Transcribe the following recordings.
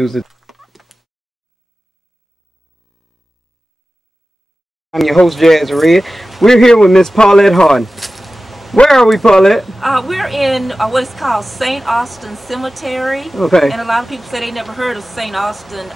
music. I'm your host, Jazzy. We're here with Miss Paulette Harden. Where are we, Paulette? We're in what is called St. Austin Cemetery. Okay. And a lot of people say they never heard of St. Austin.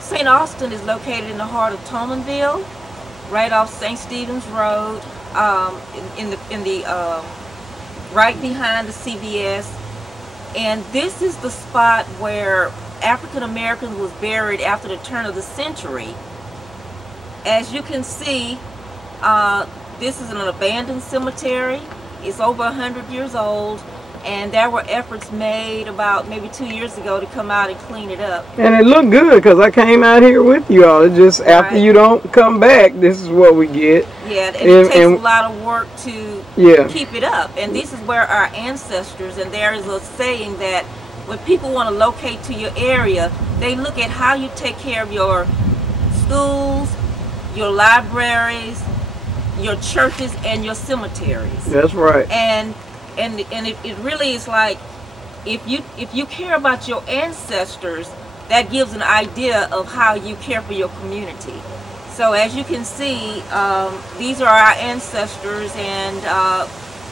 St. Austin is located in the heart of Tomanville, right off St. Stephen's Road, right behind the CBS. And this is the spot where African Americans was buried after the turn of the century. As you can see, this is an abandoned cemetery. It's over 100 years old, and there were efforts made about maybe 2 years ago to come out and clean it up. And it looked good because I came out here with you all. It's just after you don't come back, this is what we get. Yeah, and it takes a lot of work to keep it up. And this is where our ancestors, and there is a saying that when people want to locate to your area, they look at how you take care of your schools, your libraries, your churches, and your cemeteries. That's right. And it really is like, if you care about your ancestors, that gives an idea of how you care for your community. So as you can see, these are our ancestors, and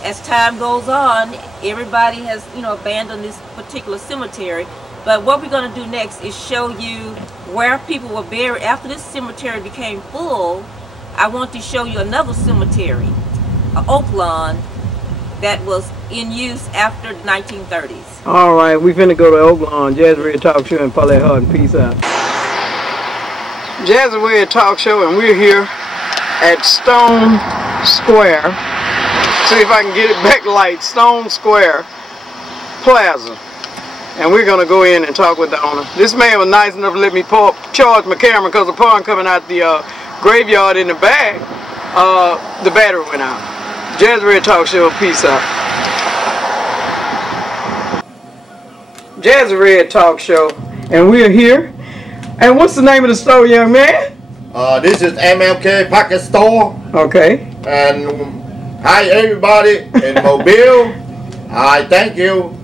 as time goes on, everybody has abandoned this particular cemetery. But what we're going to do next is show you where people were buried. After this cemetery became full, I want to show you another cemetery, Oak Lawn, that was in use after the 1930s. All right, we're finna go to Oak Lawn. Jazzy Talk Show and Paulette Harden. Peace out. Jazzy Talk Show, and we're here at Stone Square. See if I can get it back light. Stone Square Plaza. And we're going to go in and talk with the owner. This man was nice enough to let me charge my camera because upon coming out the graveyard in the back, the battery went out. Jazzy Talk Show, peace out. Jazzy Talk Show, and we're here. And what's the name of the store, young man? This is MLK Pocket Store. Okay. And hi everybody in Mobile. I thank you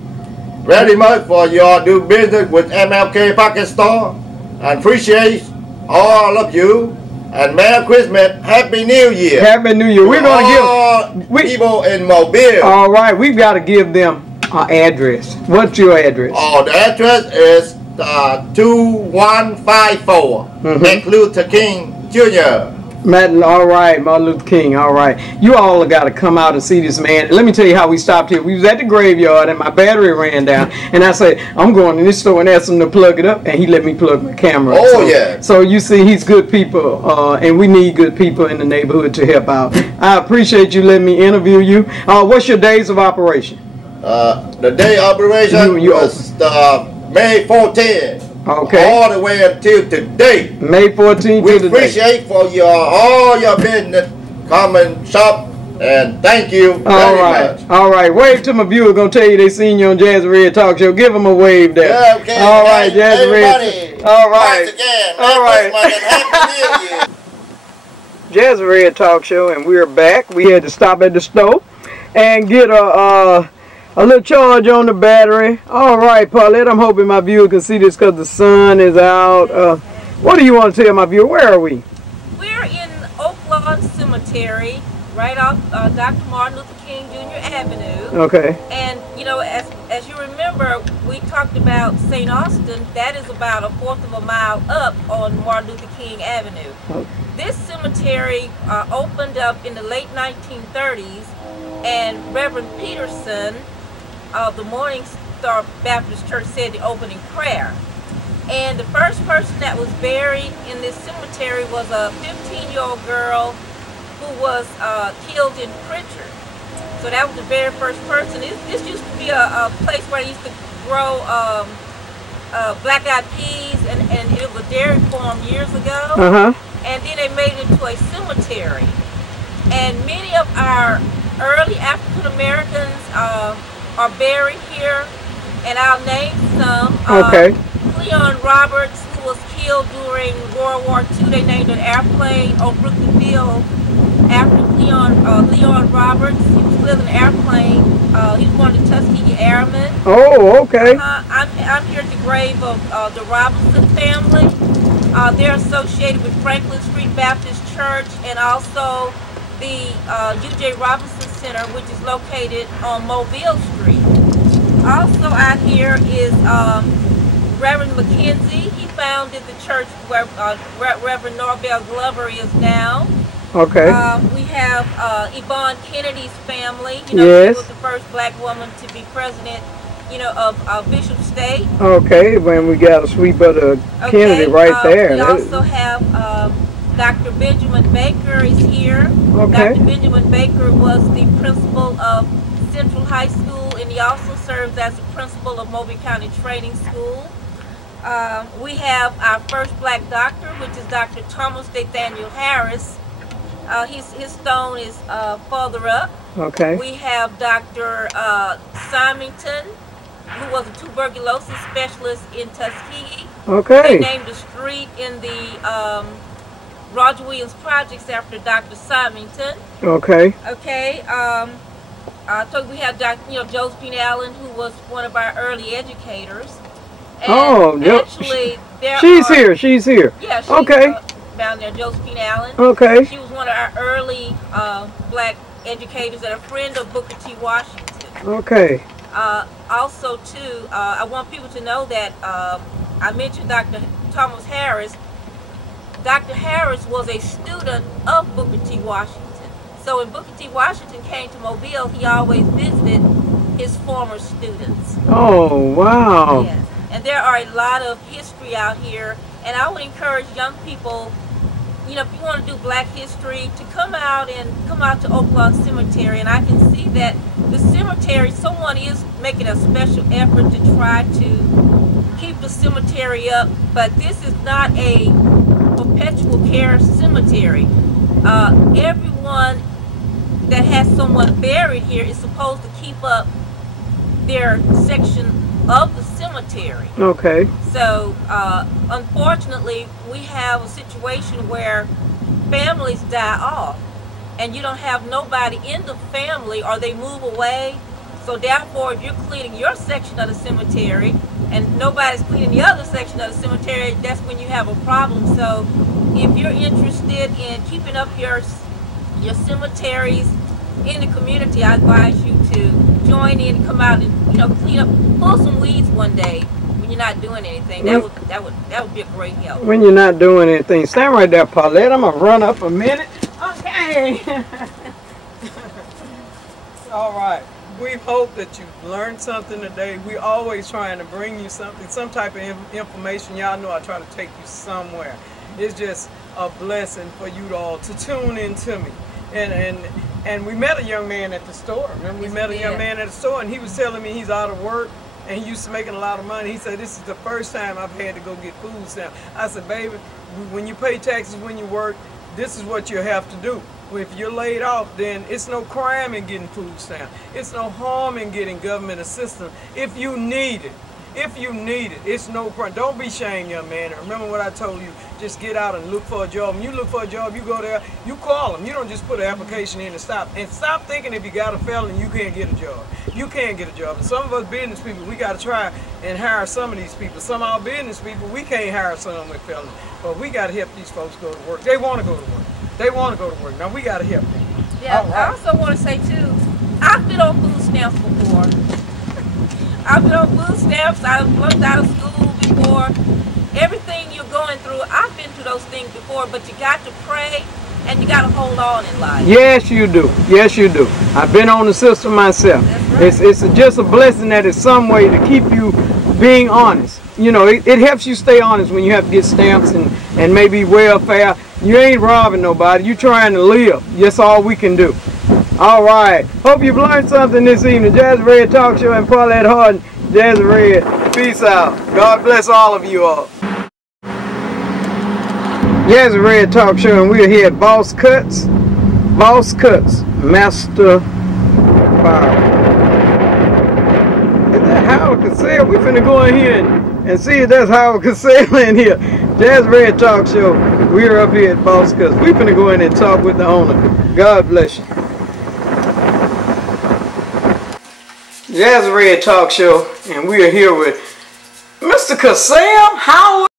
very much for your do business with MLK Pocket Store, and appreciate all of you, and Merry Christmas, Happy New Year. Happy New Year. We're going to give people in Mobile. All right, we've got to give them our address. What's your address? Oh, the address is 2154 Martin Luther King Jr. All right, Martin Luther King, all right. You all got to come out and see this man. Let me tell you how we stopped here. We was at the graveyard and my battery ran down. And I said, I'm going in this store and ask him to plug it up. And he let me plug my camera. Oh, yeah. So you see, he's good people. And we need good people in the neighborhood to help out. I appreciate you letting me interview you. What's your days of operation? The day of operation was May 14th. Okay. All the way until today. May 14th. We appreciate for all your business. Come and shop, and thank you very much. All right. Wave to my viewers. Gonna tell you they seen you on Jazzy Talk Show. Give them a wave there. Yeah, okay. All right, Jazzy. All right. Once again, all right. Happy New Year. Jazzy Talk Show, and we're back. We had to stop at the store and get a little charge on the battery. All right, Paulette, I'm hoping my viewer can see this because the sun is out. What do you want to tell my viewer? Where are we? We're in Oak Lawn Cemetery, right off Dr. Martin Luther King Jr. Avenue. Okay. And, as you remember, we talked about St. Austin. That is about a fourth of a mile up on Martin Luther King Avenue. Okay. This cemetery opened up in the late 1930s, and Reverend Peterson of the Morning Star Baptist Church said the opening prayer. And the first person that was buried in this cemetery was a 15-year-old girl who was killed in Pritchard. So that was the very first person. This used to be a place where they used to grow black-eyed peas, and it was a dairy farm years ago. And then they made it into a cemetery. And many of our early African Americans are buried here, and I'll name some. Okay. Cleon Roberts, who was killed during World War II. They named an airplane on Brooklyn Field after Leon Roberts. He was killed in an airplane. He was one of the Tuskegee Airmen. Oh, okay. I'm here at the grave of the Robinson family. They're associated with Franklin Street Baptist Church and also the U.J. Robinson Center, which is located on Mobile Street. Also out here is Reverend McKenzie. He founded the church where Reverend Norvell Glover is now. Okay. We have Yvonne Kennedy's family. You know, yes. She was the first black woman to be president, you know, of Bishop State. Okay, when we got a sweet brother Kennedy right there. We also have Dr. Benjamin Baker is here. Okay. Dr. Benjamin Baker was the principal of Central High School, and he also serves as the principal of Mobile County Training School. We have our first black doctor, which is Dr. Thomas Nathaniel Harris. His stone is further up. Okay. We have Dr. Symington, who was a tuberculosis specialist in Tuskegee. Okay. They named a street in the Roger Williams projects after Dr. Symington. Okay. Okay. So we have Dr. Josephine Allen, who was one of our early educators. And actually, she's here. Yeah, she's okay. Down there, Josephine Allen. Okay. She was one of our early black educators and a friend of Booker T. Washington. Okay. Also, too, I want people to know that I mentioned Dr. Thomas Harris. Dr. Harris was a student of Booker T. Washington. So when Booker T. Washington came to Mobile, he always visited his former students. Oh, wow. Yes. And there are a lot of history out here, and I would encourage young people, you know, if you want to do black history, to come out to Oaklawn Cemetery. And I can see that the cemetery, someone is making a special effort to try to keep the cemetery up, but this is not a perpetual care cemetery. Everyone that has someone buried here is supposed to keep up their section of the cemetery. Okay. So unfortunately, we have a situation where families die off and you don't have nobody in the family, or they move away. So therefore, if you're cleaning your section of the cemetery and nobody's cleaning the other section of the cemetery, that's when you have a problem. So if you're interested in keeping up your cemeteries in the community, I advise you to join in, come out and, you know, clean up, pull some weeds one day when you're not doing anything. That would be a great help. When you're not doing anything, stand right there, Paulette. I'm gonna run up a minute. Okay. All right. We hope that you've learned something today. We're always trying to bring you something, some type of information. Y'all know I try to take you somewhere. It's just a blessing for you all to tune in to me. And we met a young man at the store. Remember, we met a young man at the store, and he was telling me he's out of work and he used to making a lot of money. He said, this is the first time I've had to go get food stamps. I said, baby, when you pay taxes when you work, this is what you have to do. If you're laid off, then it's no crime in getting food stamps. It's no harm in getting government assistance if you need it. If you need it, it's no problem. Don't be ashamed, young man. And remember what I told you. Just get out and look for a job. When you look for a job, you go there, you call them. You don't just put an application in and stop. And stop thinking if you got a felony, you can't get a job. You can't get a job. And some of us business people, we got to try and hire some of these people. Some of our business people, we can't hire some with felony. But we got to help these folks go to work. They want to go to work. They want to go to work. Now we got to help them. Yeah, right. I also want to say too, I've been on food stamps before. I've been on food stamps. I've flunked out of school before. Everything you're going through, I've been through those things before, but you got to pray and you got to hold on in life. Yes, you do. Yes, you do. I've been on the system myself. That's right. It's just a blessing that it's some way to keep you being honest. You know, it helps you stay honest when you have to get stamps and maybe welfare. You ain't robbing nobody. You're trying to live. That's all we can do. All right. Hope you've learned something this evening. Jazzy Red Talk Show and Paulette Harden. Jazzy Red. Peace out. God bless all of you all. Jazzy Red Talk Show, and we're here at Boss Cuts. Boss Cuts. Master Bar. Is that Howard Cassell? We're finna go in here and see if that's Howard Cassell in here. Jazz Red Talk Show. We're up here at Boss because we're finna go in and talk with the owner. God bless you. Jazz Red Talk Show, and we are here with Mr. Kasam Howard.